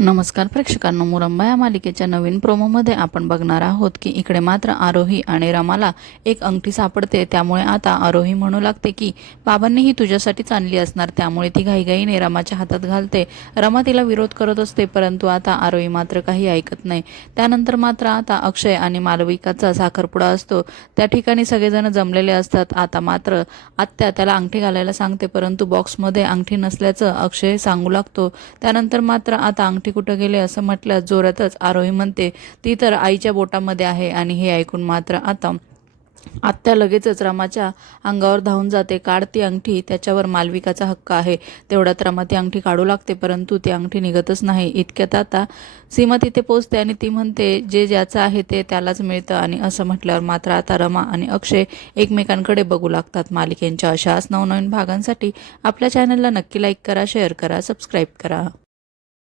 नमस्कार प्रेक्षकांनो मुरंबा या मालिकेच्या नवीन प्रोमोमध्ये आपण बघणार आहोत की इकडे मात्र आरोही आणि रमाला एक अंगठी सापडते. त्यामुळे आता आरोही म्हणू लागते की बाबांनी ही तुझ्यासाठीच आणली असणार. त्यामुळे ती घाईघाईने रमाच्या हातात घालते. रमा तिला विरोध करत असते परंतु आता आरोही मात्र काही ऐकत नाही. त्यानंतर मात्र आता अक्षय आणि मालविकाचा साखरपुडा असतो. त्या ठिकाणी सगळेजण जमलेले असतात. आता मात्र आत्या त्याला अंगठी घालायला सांगते परंतु बॉक्समध्ये अंगठी नसल्याचं अक्षय सांगू लागतो. त्यानंतर मात्र आता अंगठी कुठं गेले असं म्हटलं जोरातच आरोही म्हणते ती तर आईच्या बोटामध्ये आहे आणि हे ऐकून मात्र आता आत्या लगेचच रमाच्या अंगावर धावून जाते. काढ ती अंगठी त्याच्यावर मालविकाचा हक्क आहे. तेवढ्यात रमा ती अंगठी काढू लागते परंतु ती अंगठी निघतच नाही. इतक्यात आता सीमा तिथे पोचते आणि ती म्हणते जे ज्याचं आहे ते त्यालाच मिळतं. आणि असं म्हटल्यावर मात्र आता रमा आणि अक्षय एकमेकांकडे बघू लागतात. मालिकेंच्या अशाच नवनवीन भागांसाठी आपल्या चॅनलला नक्की लाईक करा शेअर करा सबस्क्राईब करा.